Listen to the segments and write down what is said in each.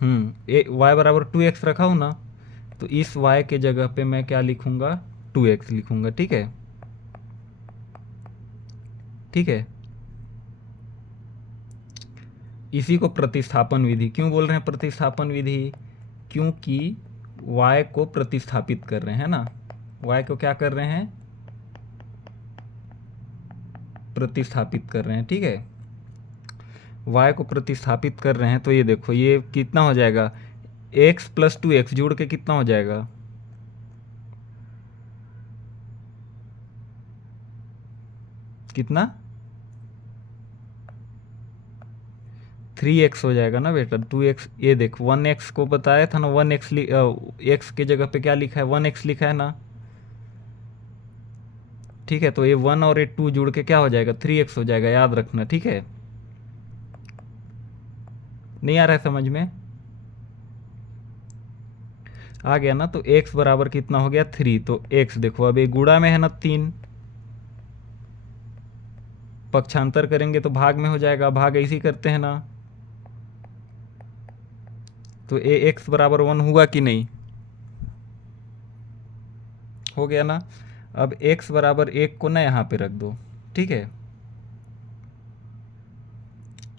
Y बराबर 2x रखा हूँ ना, तो इस y के जगह पे मैं क्या लिखूंगा, 2x लिखूंगा। ठीक है, ठीक है। इसी को प्रतिस्थापन विधि क्यों बोल रहे हैं, प्रतिस्थापन विधि? क्योंकि y को प्रतिस्थापित कर रहे हैं ना, y को क्या कर रहे हैं, प्रतिस्थापित कर रहे हैं। ठीक है, y को प्रतिस्थापित कर रहे हैं, तो ये देखो ये कितना हो जाएगा, x प्लस 2x जोड़ के कितना हो जाएगा, कितना, 3x हो जाएगा ना बेटा। 2x, ये देख 1x को बताया था ना, 1x x के जगह पे क्या लिखा है, 1x लिखा है ना। ठीक है, तो ये 1 और ये 2 जुड़ के क्या हो जाएगा, 3x हो जाएगा, याद रखना। ठीक है, नहीं आ रहा है समझ में, आ गया ना। तो x बराबर कितना हो गया, 3। तो x देखो अब ये गुणा में है ना 3, पक्षांतर करेंगे तो भाग में हो जाएगा, भाग ऐसे ही करते हैं ना। तो ए x बराबर 1 हुआ कि नहीं, हो गया ना। अब x बराबर 1 को ना यहाँ पे रख दो। ठीक है,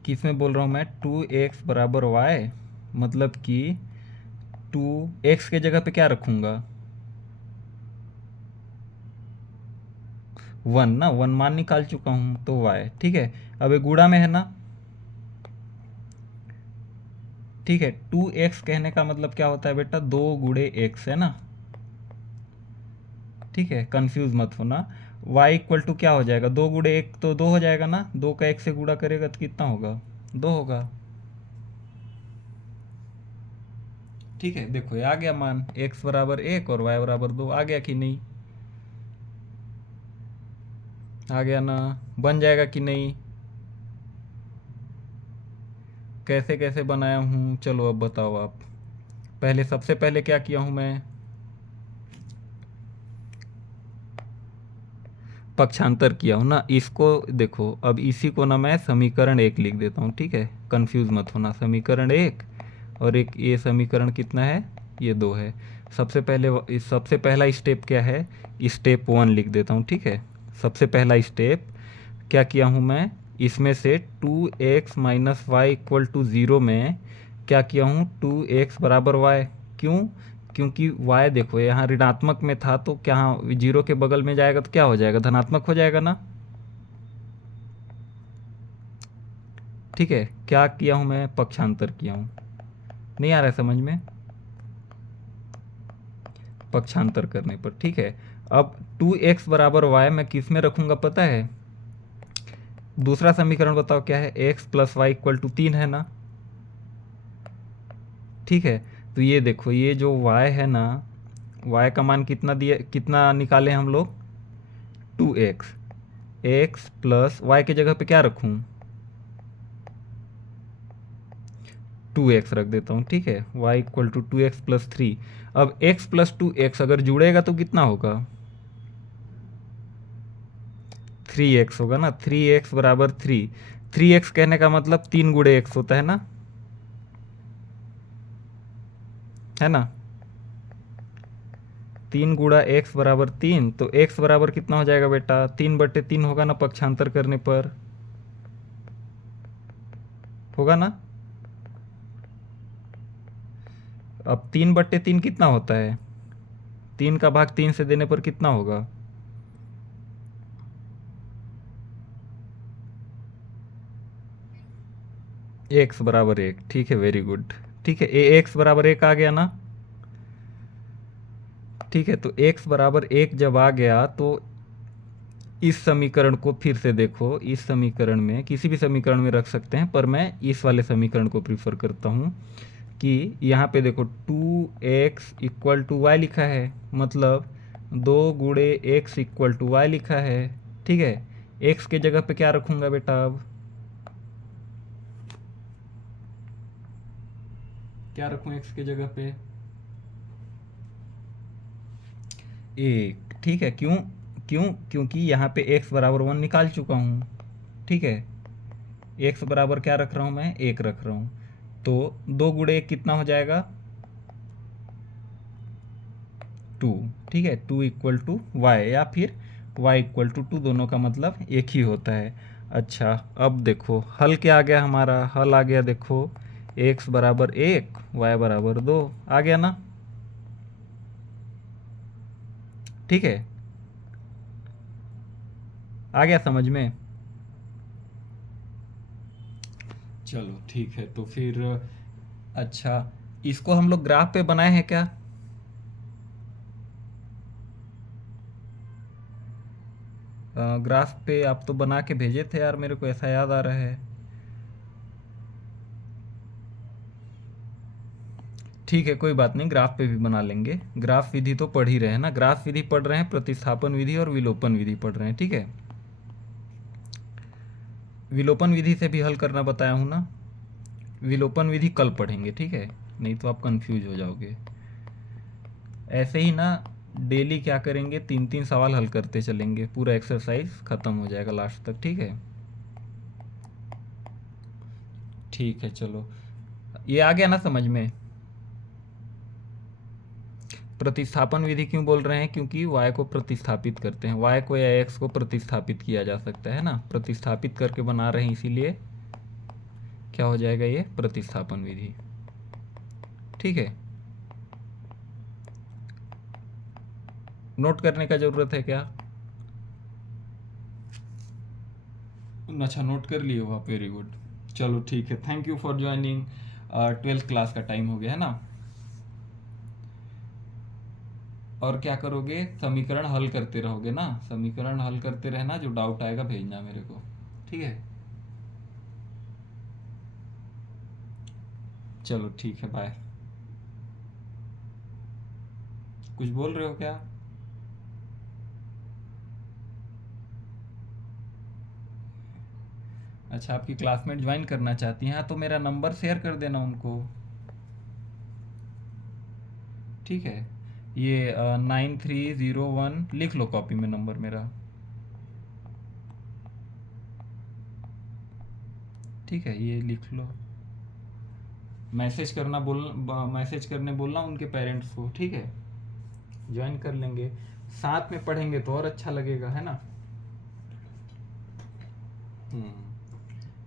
किस में बोल रहा हूँ मैं, 2x बराबर y, मतलब कि 2x के जगह पे क्या रखूँगा, 1 ना, 1 मान निकाल चुका हूँ तो y। ठीक है, अब ये गुणा में है ना। ठीक है, 2x कहने का मतलब क्या होता है बेटा, 2 गुणे x है ना। ठीक है, कंफ्यूज मत होना। y इक्वल टू क्या हो जाएगा, 2 गुणे 1 तो 2 हो जाएगा ना, 2 का 1 से गुणा करेगा तो कितना होगा, 2 होगा। ठीक है, देखो ये आ गया मान, x बराबर 1 और y बराबर 2, आ गया कि नहीं, आ गया ना, बन जाएगा कि नहीं। कैसे कैसे बनाया हूँ, चलो अब बताओ आप। पहले सबसे पहले क्या किया हूँ मैं, पक्षांतर किया हूँ ना। इसको देखो, अब इसी को ना मैं समीकरण 1 लिख देता हूँ। ठीक है, कंफ्यूज मत होना, समीकरण 1 और एक ये समीकरण कितना है, ये 2 है। सबसे पहला स्टेप क्या है, स्टेप 1 लिख देता हूँ। ठीक है, सबसे पहला स्टेप क्या किया हूँ मैं, इसमें से 2x minus Y equal to 0 में क्या किया हूँ, 2x बराबर y। क्यों, क्योंकि y देखो यहाँ ऋणात्मक में था, तो क्या 0 के बगल में जाएगा तो क्या हो जाएगा, धनात्मक हो जाएगा ना। ठीक है, क्या किया हूँ मैं, पक्षांतर किया हूँ। नहीं आ रहा है समझ में, पक्षांतर करने पर। ठीक है, अब 2x बराबर y मैं किस में रखूँगा पता है, दूसरा समीकरण बताओ क्या है, x plus Y equal to 3 है ना। ठीक है, तो ये देखो ये जो y है ना, y का मान कितना दिया, कितना निकाले हम लोग, 2x, x प्लस वाई की जगह पे क्या रखूँ, 2x रख देता हूँ। ठीक है, y equal to 2x plus 3। अब x प्लस 2x अगर जुड़ेगा तो कितना होगा, 3x होगा ना। 3x बराबर 3, 3x कहने का मतलब 3 गुणे x होता है ना। 3 गुणा x बराबर 3, तो x बराबर कितना हो जाएगा बेटा, 3/3 होगा ना, पक्षांतर करने पर होगा ना। अब 3/3 कितना होता है, 3 का भाग 3 से देने पर कितना होगा, x बराबर 1। ठीक है, वेरी गुड। ठीक है, x बराबर 1 आ गया ना। ठीक है, तो x बराबर 1 जब आ गया तो इस समीकरण को फिर से देखो, इस समीकरण में किसी भी समीकरण में रख सकते हैं, पर मैं इस वाले समीकरण को प्रीफर करता हूँ कि यहाँ पे देखो 2x इक्वल टू वाई लिखा है, मतलब 2 गुणे एक्स इक्वल टू वाई लिखा है। ठीक है, x के जगह पे क्या रखूँगा बेटा, अब क्या रखूँ x के जगह पे, 1। ठीक है, क्यों, क्यों, क्योंकि यहाँ पे x बराबर 1 निकाल चुका हूँ। ठीक है, x बराबर क्या रख रहा हूँ मैं, 1 रख रहा हूँ। तो 2 गुणे 1 कितना हो जाएगा 2, ठीक है। 2 इक्वल टू वाई या फिर y इक्वल टू 2, दोनों का मतलब एक ही होता है। अच्छा, अब देखो हल क्या आ गया हमारा, हल आ गया देखो x बराबर 1 y बराबर 2 आ गया ना, ठीक है, आ गया समझ में। चलो ठीक है, तो फिर अच्छा इसको हम लोग ग्राफ पे बनाए हैं क्या? ग्राफ पे आप तो बना के भेजे थे यार, मेरे को ऐसा याद आ रहा है। ठीक है, कोई बात नहीं, ग्राफ पे भी बना लेंगे। ग्राफ विधि तो पढ़ ही रहे हैं ना, ग्राफ विधि पढ़ रहे हैं, प्रतिस्थापन विधि और विलोपन विधि पढ़ रहे हैं, ठीक है। विलोपन विधि से भी हल करना बताया हूँ ना, विलोपन विधि कल पढ़ेंगे, ठीक है, नहीं तो आप कंफ्यूज हो जाओगे। ऐसे ही ना डेली क्या करेंगे, 3-3 सवाल हल करते चलेंगे, पूरा एक्सरसाइज खत्म हो जाएगा लास्ट तक, ठीक है। ठीक है, चलो ये आ गया ना समझ में। प्रतिस्थापन विधि क्यों बोल रहे हैं, क्योंकि y को प्रतिस्थापित करते हैं, y को या x को प्रतिस्थापित किया जा सकता है ना, प्रतिस्थापित करके बना रहे हैं, इसीलिए क्या हो जाएगा ये प्रतिस्थापन विधि, ठीक है। नोट करने का जरूरत है क्या? अच्छा, नोट कर लिए हो आप, वेरी गुड। चलो ठीक है, thank you for joining. 12th class का टाइम हो गया है ना। और क्या करोगे, समीकरण हल करते रहोगे ना, समीकरण हल करते रहना, जो डाउट आएगा भेजना मेरे को, ठीक है। चलो ठीक है, बाय। कुछ बोल रहे हो क्या? अच्छा, आपकी क्लासमेट ज्वाइन करना चाहती हैं, हाँ तो मेरा नंबर शेयर कर देना उनको, ठीक है। ये 9301 लिख लो कॉपी में नंबर मेरा, ठीक है, ये लिख लो। मैसेज करना बोल, मैसेज करने बोलना उनके पेरेंट्स को, ठीक है। ज्वाइन कर लेंगे, साथ में पढ़ेंगे तो और अच्छा लगेगा, है ना।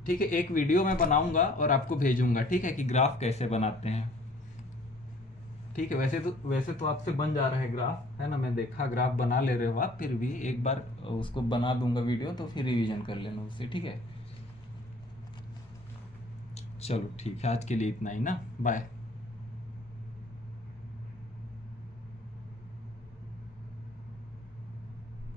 ठीक है, एक वीडियो मैं बनाऊंगा और आपको भेजूंगा, ठीक है, कि ग्राफ कैसे बनाते हैं, ठीक है। वैसे तो आपसे बन जा रहा है ग्राफ, है ना, मैं देखा ग्राफ बना ले रहे हो आप, फिर भी एक बार उसको बना दूंगा वीडियो, तो फिर रिवीजन कर लेना उससे, ठीक है। चलो ठीक है, आज के लिए इतना ही ना, बाय।